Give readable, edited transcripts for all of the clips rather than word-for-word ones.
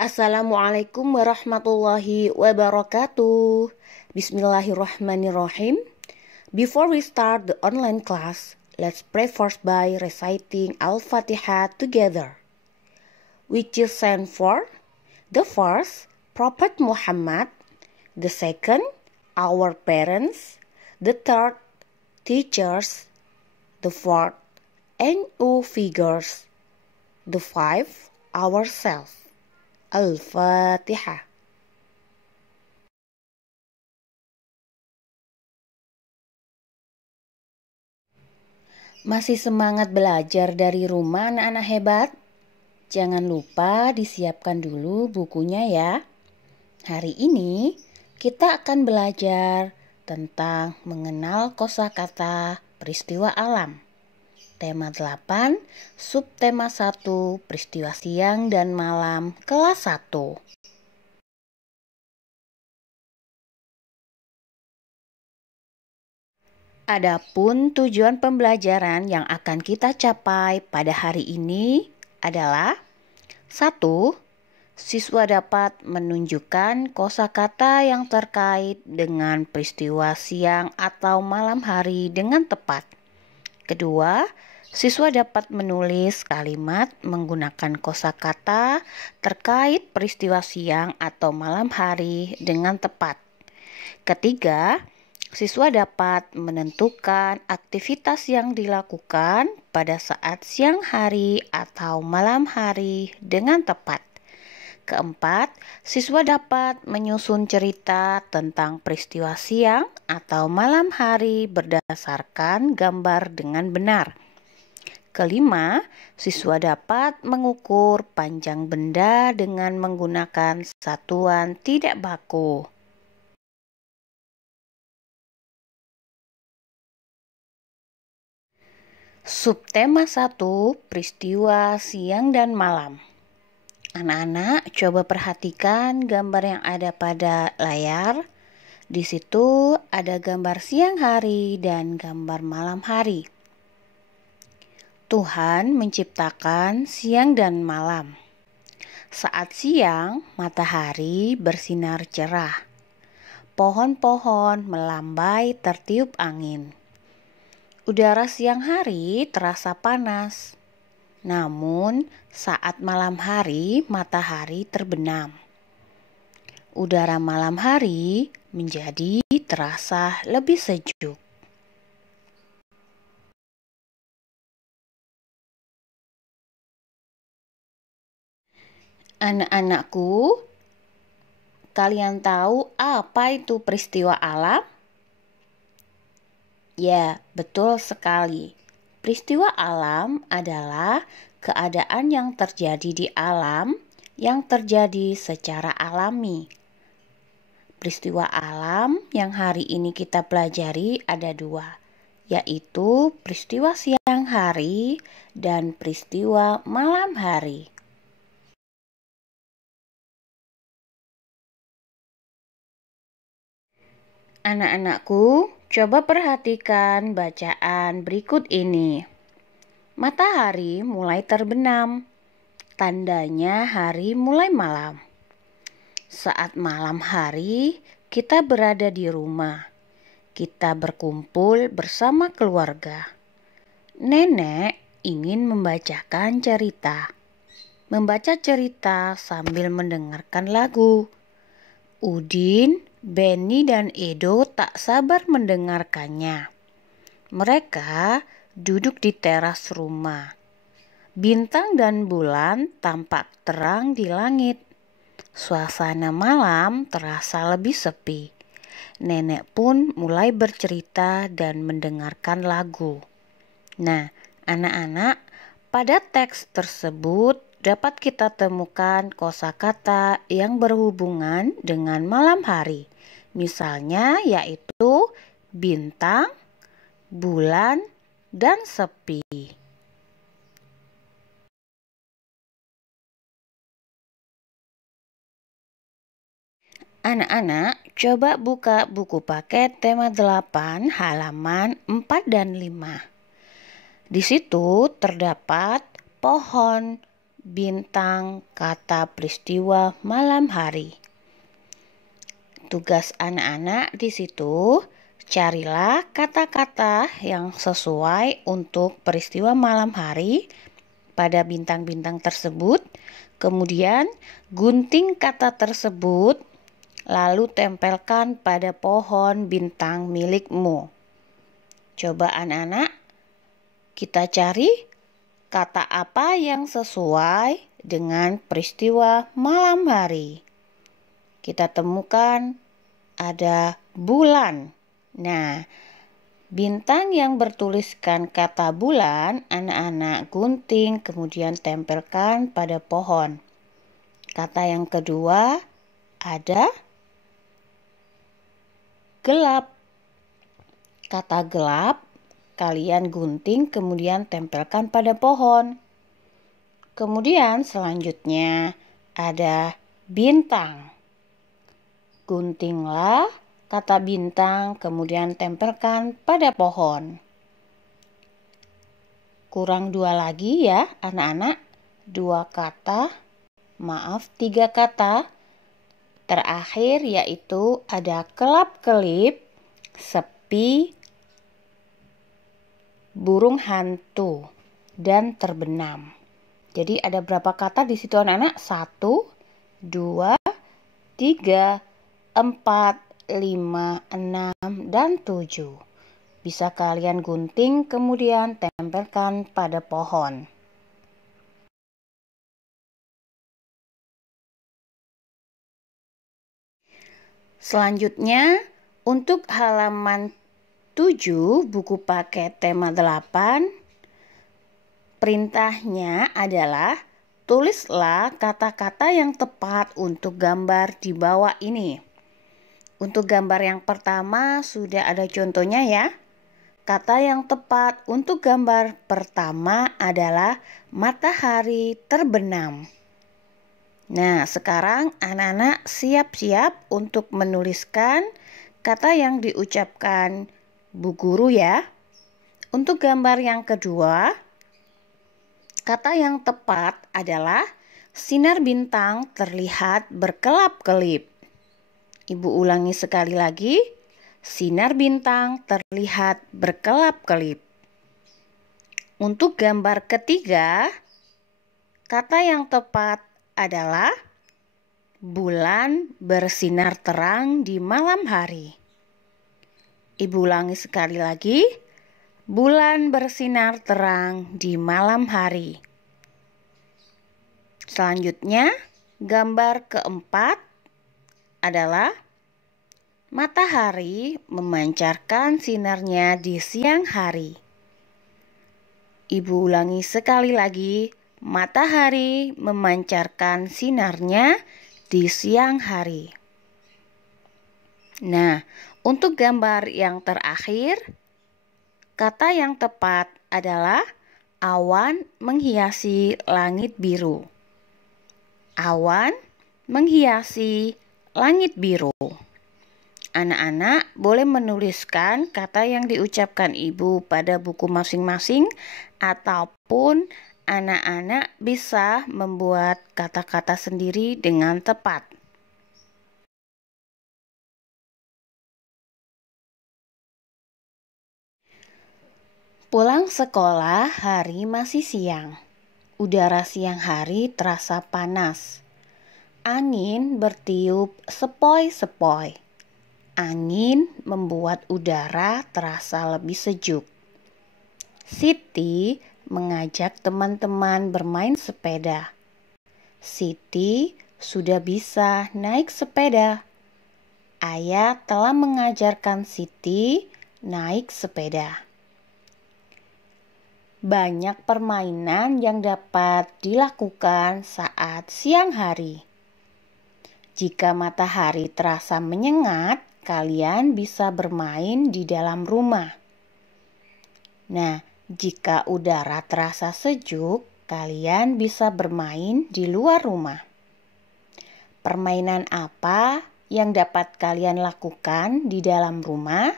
Assalamualaikum warahmatullahi wabarakatuh. Bismillahirrahmanirrahim. Before we start the online class, let's pray first by reciting Al-Fatihah together. Which is stand for the first, Prophet Muhammad; the second, our parents; the third, teachers; the fourth, NU figures; the fifth, ourselves. Al-Fatihah. Masih semangat belajar dari rumah anak-anak hebat? Jangan lupa disiapkan dulu bukunya ya. Hari ini kita akan belajar tentang mengenal kosakata peristiwa alam. Tema 8, subtema 1, peristiwa siang dan malam, kelas 1. Adapun tujuan pembelajaran yang akan kita capai pada hari ini adalah 1. Siswa dapat menunjukkan kosakata yang terkait dengan peristiwa siang atau malam hari dengan tepat. Kedua, siswa dapat menulis kalimat menggunakan kosakata terkait peristiwa siang atau malam hari dengan tepat. Ketiga, siswa dapat menentukan aktivitas yang dilakukan pada saat siang hari atau malam hari dengan tepat. Keempat, siswa dapat menyusun cerita tentang peristiwa siang atau malam hari berdasarkan gambar dengan benar. Kelima, siswa dapat mengukur panjang benda dengan menggunakan satuan tidak baku. Subtema 1, peristiwa siang dan malam. Anak-anak, coba perhatikan gambar yang ada pada layar. Di situ ada gambar siang hari dan gambar malam hari. Tuhan menciptakan siang dan malam. Saat siang, matahari bersinar cerah. Pohon-pohon melambai tertiup angin. Udara siang hari terasa panas. Namun, saat malam hari, matahari terbenam. Udara malam hari menjadi terasa lebih sejuk. Anak-anakku, kalian tahu apa itu peristiwa alam? Ya, betul sekali. Peristiwa alam adalah keadaan yang terjadi di alam yang terjadi secara alami. Peristiwa alam yang hari ini kita pelajari ada dua, yaitu peristiwa siang hari dan peristiwa malam hari. Anak-anakku, coba perhatikan bacaan berikut ini. Matahari mulai terbenam, tandanya hari mulai malam. Saat malam hari, kita berada di rumah. Kita berkumpul bersama keluarga. Nenek ingin membacakan cerita. Membaca cerita sambil mendengarkan lagu. Udin, Benny, dan Edo tak sabar mendengarkannya. Mereka duduk di teras rumah. Bintang dan bulan tampak terang di langit. Suasana malam terasa lebih sepi. Nenek pun mulai bercerita dan mendengarkan lagu. Nah, anak-anak, pada teks tersebut dapat kita temukan kosakata yang berhubungan dengan malam hari. Misalnya yaitu bintang, bulan, dan sepi. Anak-anak, coba buka buku paket tema 8 halaman 4 dan 5. Di situ terdapat pohon, bintang, kata peristiwa malam hari. Tugas anak-anak di situ, carilah kata-kata yang sesuai untuk peristiwa malam hari pada bintang-bintang tersebut. Kemudian gunting kata tersebut, lalu tempelkan pada pohon bintang milikmu. Coba anak-anak, kita cari kata apa yang sesuai dengan peristiwa malam hari. Kita temukan ada bulan. Nah, bintang yang bertuliskan kata bulan, anak-anak gunting kemudian tempelkan pada pohon. Kata yang kedua ada gelap. Kata gelap kalian gunting kemudian tempelkan pada pohon. Kemudian selanjutnya ada bintang. Guntinglah kata bintang kemudian tempelkan pada pohon. Kurang 2 lagi ya anak-anak. 3 kata. Terakhir yaitu ada kelap-kelip, sepi, burung hantu, dan terbenam. Jadi ada berapa kata di situ anak-anak? 1, 2, 3, 4, 5, 6, dan 7. Bisa kalian gunting kemudian tempelkan pada pohon. Selanjutnya, untuk halaman 7 buku paket tema 8, perintahnya adalah tulislah kata-kata yang tepat untuk gambar di bawah ini. Untuk gambar yang pertama sudah ada contohnya ya. Kata yang tepat untuk gambar pertama adalah matahari terbenam. Nah, sekarang anak-anak siap-siap untuk menuliskan kata yang diucapkan Bu Guru ya. Untuk gambar yang kedua, kata yang tepat adalah sinar bintang terlihat berkelap-kelip. Ibu ulangi sekali lagi, sinar bintang terlihat berkelap-kelip. Untuk gambar ketiga, kata yang tepat adalah bulan bersinar terang di malam hari. Ibu ulangi sekali lagi, bulan bersinar terang di malam hari. Selanjutnya, gambar keempat adalah matahari memancarkan sinarnya di siang hari. Ibu ulangi sekali lagi, matahari memancarkan sinarnya di siang hari. Nah, untuk gambar yang terakhir, kata yang tepat adalah awan menghiasi langit biru. Awan menghiasi langit biru. Anak-anak boleh menuliskan kata yang diucapkan ibu pada buku masing-masing ataupun anak-anak bisa membuat kata-kata sendiri dengan tepat. Pulang sekolah, hari masih siang. Udara siang hari terasa panas. Angin bertiup sepoi-sepoi. Angin membuat udara terasa lebih sejuk. Siti mengajak teman-teman bermain sepeda. Siti sudah bisa naik sepeda. Ayah telah mengajarkan Siti naik sepeda. Banyak permainan yang dapat dilakukan saat siang hari. Jika matahari terasa menyengat, kalian bisa bermain di dalam rumah. Nah, jika udara terasa sejuk, kalian bisa bermain di luar rumah. Permainan apa yang dapat kalian lakukan di dalam rumah?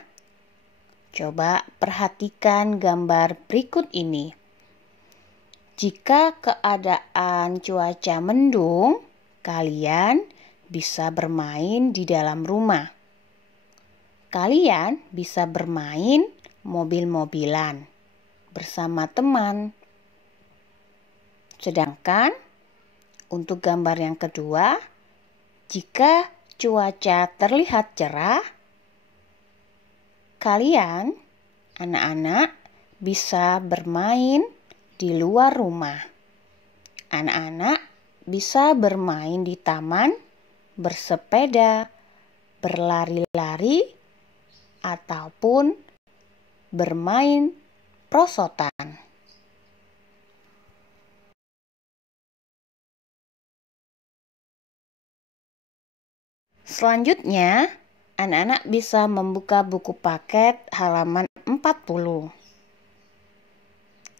Coba perhatikan gambar berikut ini. Jika keadaan cuaca mendung, kalian bisa bermain di dalam rumah. Kalian bisa bermain mobil-mobilan bersama teman. Sedangkan untuk gambar yang kedua, jika cuaca terlihat cerah, kalian, anak-anak, bisa bermain di luar rumah. Anak-anak bisa bermain di taman, bersepeda, berlari-lari, ataupun bermain prosotan. Selanjutnya, anak-anak bisa membuka buku paket halaman 40.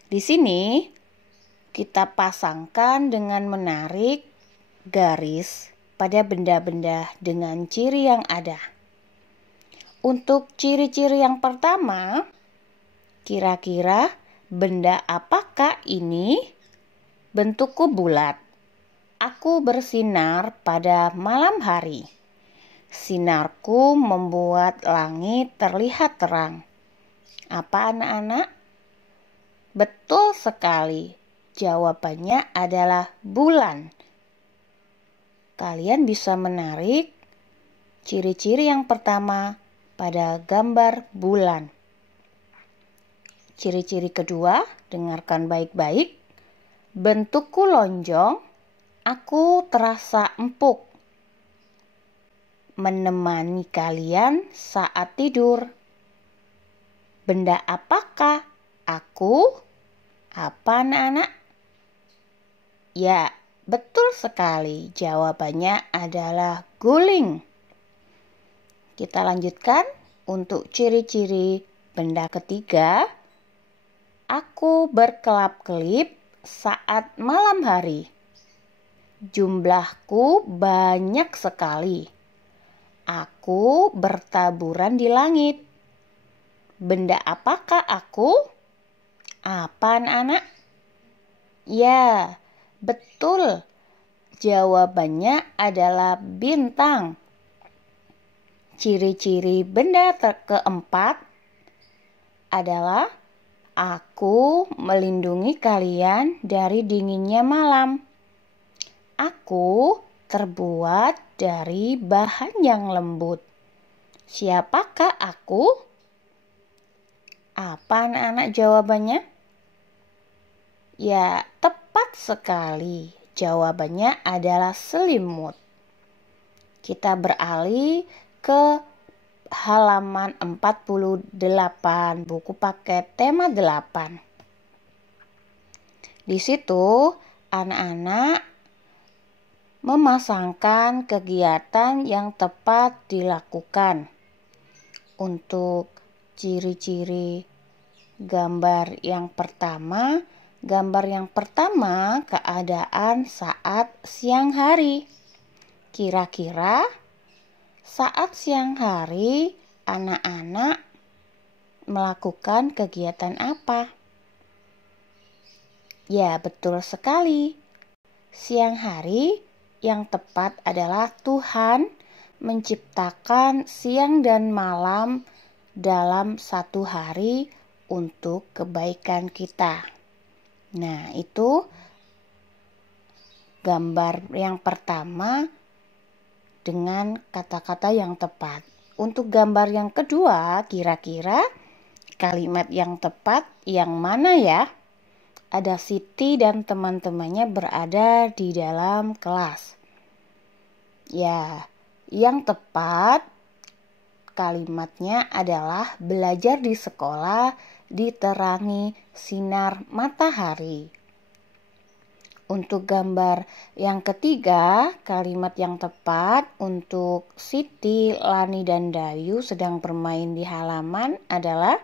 Di sini kita pasangkan dengan menarik garis pada benda-benda dengan ciri yang ada. Untuk ciri-ciri yang pertama, kira-kira benda apakah ini? Bentukku bulat. Aku bersinar pada malam hari. Sinarku membuat langit terlihat terang. Apa anak-anak? Betul sekali. Jawabannya adalah bulan. Kalian bisa menarik ciri-ciri yang pertama pada gambar bulan. Ciri-ciri kedua, dengarkan baik-baik. Bentukku lonjong, aku terasa empuk. Menemani kalian saat tidur. Benda apakah aku? Apa anak-anak? Ya, betul sekali. Jawabannya adalah guling. Kita lanjutkan untuk ciri-ciri benda ketiga. Aku berkelap-kelip saat malam hari. Jumlahku banyak sekali. Aku bertaburan di langit. Benda apakah aku? Apa anak-anak? Ya, betul. Jawabannya adalah bintang. Ciri-ciri benda keempat adalah aku melindungi kalian dari dinginnya malam. Aku terbuat dari bahan yang lembut. Siapakah aku? Apa anak-anak jawabannya? Ya, tepat sekali. Jawabannya adalah selimut. Kita beralih ke halaman 48, buku paket tema 8. Di situ anak-anak memasangkan kegiatan yang tepat dilakukan. Untuk ciri-ciri gambar yang pertama, keadaan saat siang hari. Kira-kira saat siang hari anak-anak melakukan kegiatan apa? Ya, betul sekali. Siang hari yang tepat adalah Tuhan menciptakan siang dan malam dalam satu hari untuk kebaikan kita. Nah, itu gambar yang pertama dengan kata-kata yang tepat. Untuk gambar yang kedua, kira-kira kalimat yang tepat yang mana ya? Ada Siti dan teman-temannya berada di dalam kelas. Ya, yang tepat kalimatnya adalah belajar di sekolah diterangi sinar matahari. Untuk gambar yang ketiga, kalimat yang tepat untuk Siti, Lani, dan Dayu sedang bermain di halaman adalah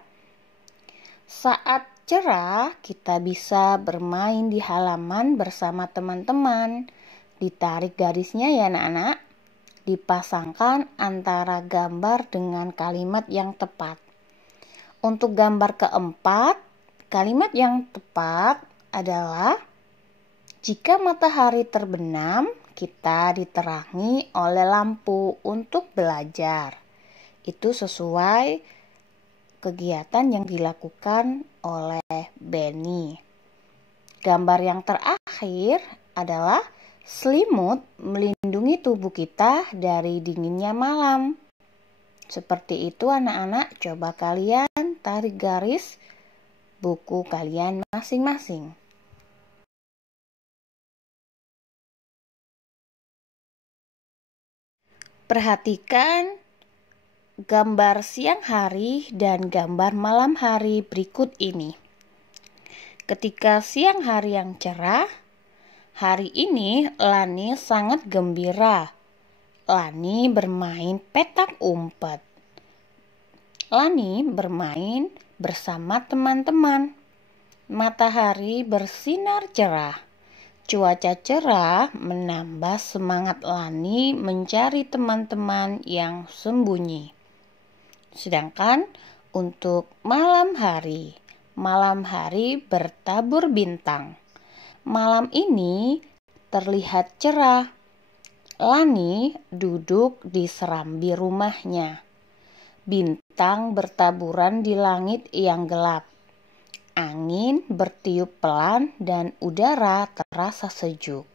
saat cerah kita bisa bermain di halaman bersama teman-teman. Ditarik garisnya ya anak-anak. Dipasangkan antara gambar dengan kalimat yang tepat. Untuk gambar keempat, kalimat yang tepat adalah jika matahari terbenam, kita diterangi oleh lampu untuk belajar. Itu sesuai kegiatan yang dilakukan oleh Benny. Gambar yang terakhir adalah selimut melindungi tubuh kita dari dinginnya malam. Seperti itu anak-anak, coba kalian tarik garis buku kalian masing-masing. Perhatikan gambar siang hari dan gambar malam hari berikut ini. Ketika siang hari yang cerah, hari ini Lani sangat gembira. Lani bermain petak umpet. Lani bermain bersama teman-teman. Matahari bersinar cerah. Cuaca cerah menambah semangat Lani mencari teman-teman yang sembunyi. Sedangkan untuk malam hari bertabur bintang. Malam ini terlihat cerah. Lani duduk di serambi rumahnya. Bintang bertaburan di langit yang gelap. Angin bertiup pelan dan udara terasa sejuk.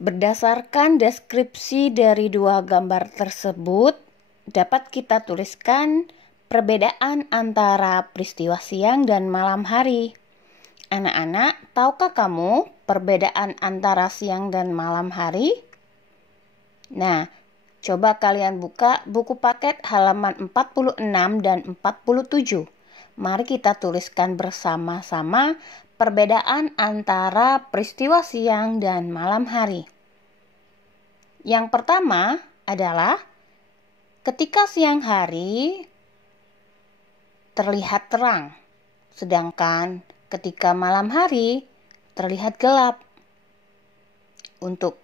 Berdasarkan deskripsi dari dua gambar tersebut, dapat kita tuliskan perbedaan antara peristiwa siang dan malam hari. Anak-anak, tahukah kamu perbedaan antara siang dan malam hari? Nah, coba kalian buka buku paket halaman 46 dan 47. Mari kita tuliskan bersama-sama perbedaan antara peristiwa siang dan malam hari. Yang pertama adalah ketika siang hari terlihat terang, sedangkan ketika malam hari terlihat gelap. Untuk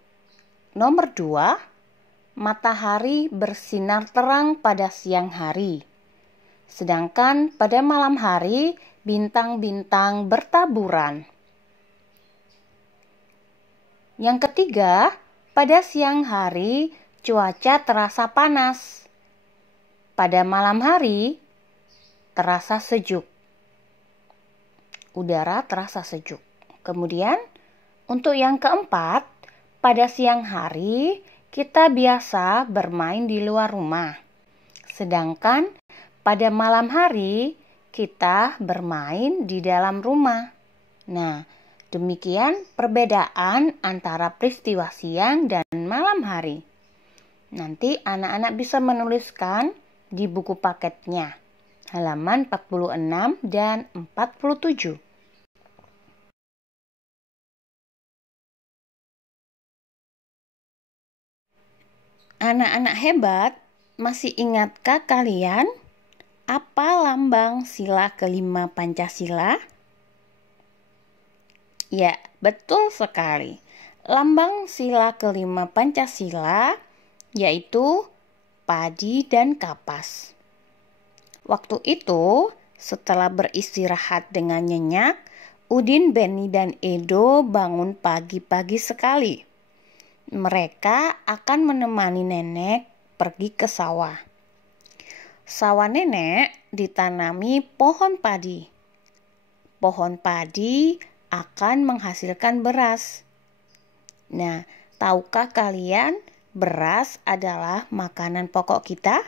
nomor 2, matahari bersinar terang pada siang hari, sedangkan pada malam hari bintang-bintang bertaburan. Yang ketiga, pada siang hari cuaca terasa panas. Pada malam hari terasa sejuk. Udara terasa sejuk. Kemudian untuk yang keempat, pada siang hari kita biasa bermain di luar rumah. Sedangkan pada malam hari kita bermain di dalam rumah. Nah, demikian perbedaan antara peristiwa siang dan malam hari. Nanti anak-anak bisa menuliskan di buku paketnya, halaman 46 dan 47. Anak-anak hebat, masih ingatkah kalian apa lambang sila kelima Pancasila? Ya, betul sekali. Lambang sila kelima Pancasila yaitu padi dan kapas. Waktu itu, setelah beristirahat dengan nyenyak, Udin, Benny, dan Edo bangun pagi-pagi sekali. Mereka akan menemani nenek pergi ke sawah. Sawah nenek ditanami pohon padi. Pohon padi akan menghasilkan beras. Nah, tahukah kalian beras adalah makanan pokok kita?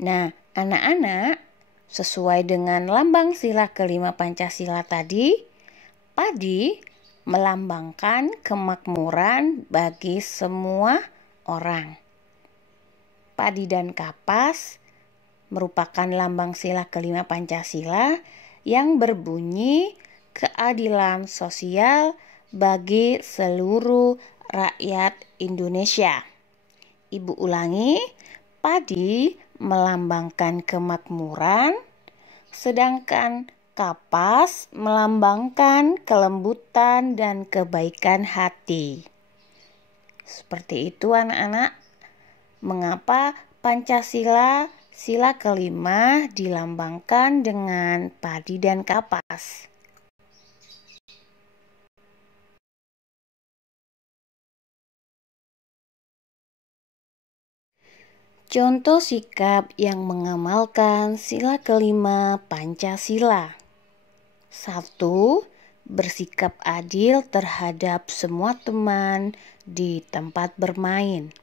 Nah, anak-anak, sesuai dengan lambang sila kelima Pancasila tadi, padi melambangkan kemakmuran bagi semua orang. Padi dan kapas merupakan lambang sila kelima Pancasila yang berbunyi keadilan sosial bagi seluruh rakyat Indonesia. Ibu ulangi, padi melambangkan kemakmuran, sedangkan kapas melambangkan kelembutan dan kebaikan hati. Seperti itu anak-anak. mengapa Pancasila, sila kelima, dilambangkan dengan padi dan kapas. Contoh sikap yang mengamalkan sila kelima Pancasila. 1. Bersikap adil terhadap semua teman di tempat bermain.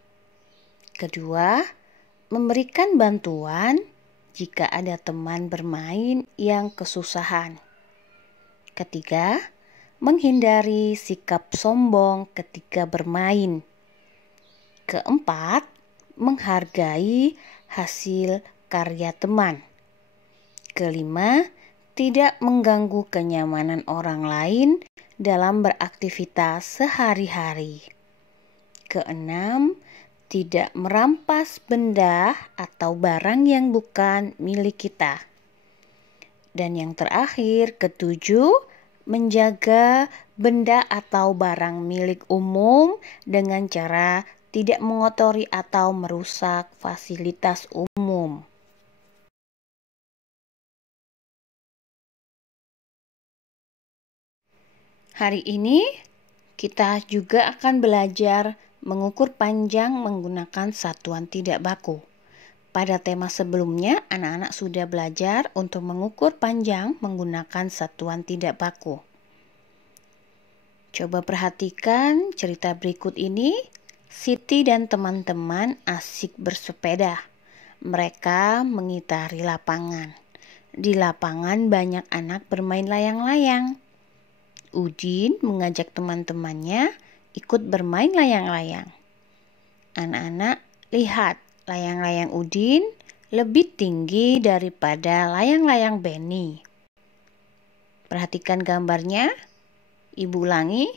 Kedua, memberikan bantuan jika ada teman bermain yang kesusahan. Ketiga, menghindari sikap sombong ketika bermain. Keempat, menghargai hasil karya teman. Kelima, tidak mengganggu kenyamanan orang lain dalam beraktivitas sehari-hari. Keenam, tidak merampas benda atau barang yang bukan milik kita. Dan yang terakhir, ketujuh, menjaga benda atau barang milik umum dengan cara tidak mengotori atau merusak fasilitas umum. Hari ini kita juga akan belajar mengukur panjang menggunakan satuan tidak baku. Pada tema sebelumnya, anak-anak sudah belajar untuk mengukur panjang menggunakan satuan tidak baku. Coba perhatikan cerita berikut ini. Siti dan teman-teman asik bersepeda. Mereka mengitari lapangan. Di lapangan banyak anak bermain layang-layang. Udin mengajak teman-temannya ikut bermain layang-layang. Anak-anak lihat, layang-layang Udin lebih tinggi daripada layang-layang Benny. Perhatikan gambarnya. Ibu ulangi,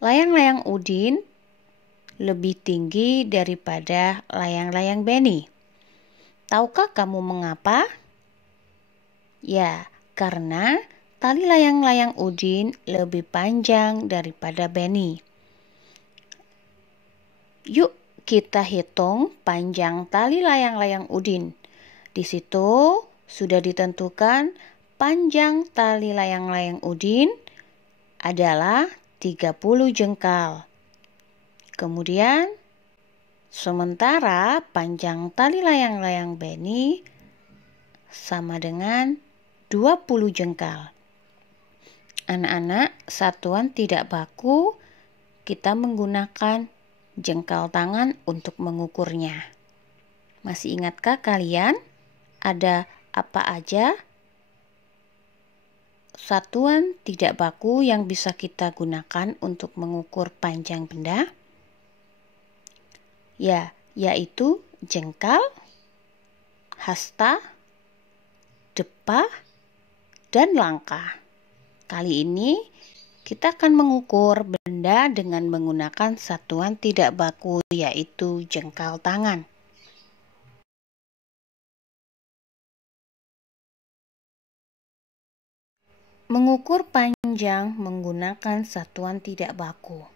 layang-layang Udin lebih tinggi daripada layang-layang Benny. Tahukah kamu mengapa? Ya, karena tali layang-layang Udin lebih panjang daripada Benny. Yuk kita hitung panjang tali layang-layang Udin. Di situ sudah ditentukan panjang tali layang-layang Udin adalah 30 jengkal. Kemudian sementara panjang tali layang-layang Benny sama dengan 20 jengkal. Anak-anak, satuan tidak baku kita menggunakan jengkal tangan untuk mengukurnya. Masih ingatkah kalian ada apa aja satuan tidak baku yang bisa kita gunakan untuk mengukur panjang benda? Ya, yaitu jengkal, hasta, depah, dan langkah. Kali ini kita akan mengukur benda dengan menggunakan satuan tidak baku, yaitu jengkal tangan. Mengukur panjang menggunakan satuan tidak baku.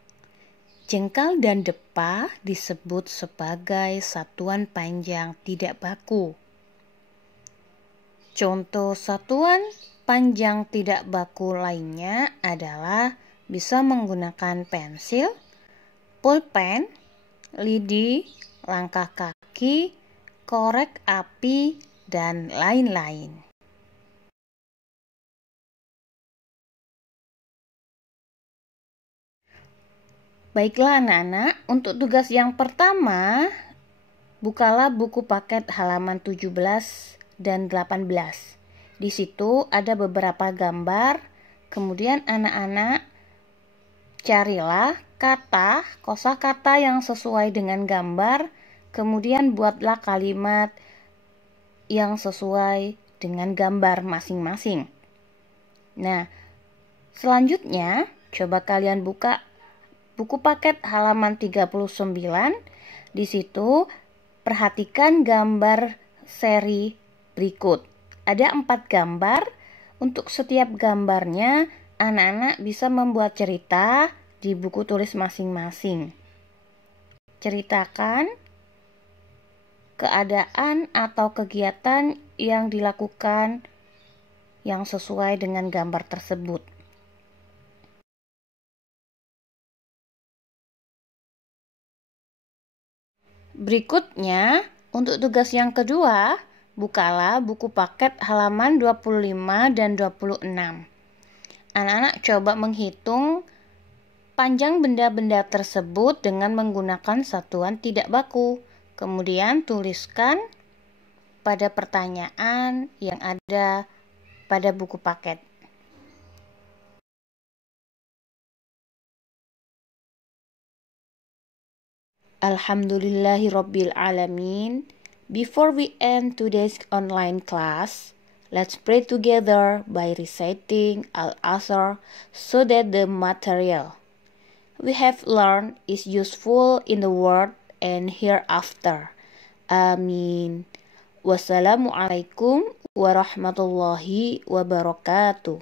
Jengkal dan depah disebut sebagai satuan panjang tidak baku. Contoh satuan panjang tidak baku lainnya adalah bisa menggunakan pensil, pulpen, lidi, langkah kaki, korek api, dan lain-lain. Baiklah anak-anak, untuk tugas yang pertama, bukalah buku paket halaman 17 dan 18. Di situ ada beberapa gambar, kemudian anak-anak carilah kata, kosakata yang sesuai dengan gambar, kemudian buatlah kalimat yang sesuai dengan gambar masing-masing. Nah, selanjutnya coba kalian buka buku paket halaman 39. Di situ perhatikan gambar seri berikut. Ada 4 gambar. Untuk setiap gambarnya anak-anak bisa membuat cerita di buku tulis masing-masing. Ceritakan keadaan atau kegiatan yang dilakukan yang sesuai dengan gambar tersebut. Berikutnya, untuk tugas yang kedua, bukalah buku paket halaman 25 dan 26. Anak-anak coba menghitung panjang benda-benda tersebut dengan menggunakan satuan tidak baku. Kemudian tuliskan pada pertanyaan yang ada pada buku paket. Alhamdulillahirabbil alamin. Before we end today's online class, let's pray together by reciting Al-Asr so that the material we have learned is useful in the world and hereafter. Amin. Wassalamualaikum warahmatullahi wabarakatuh.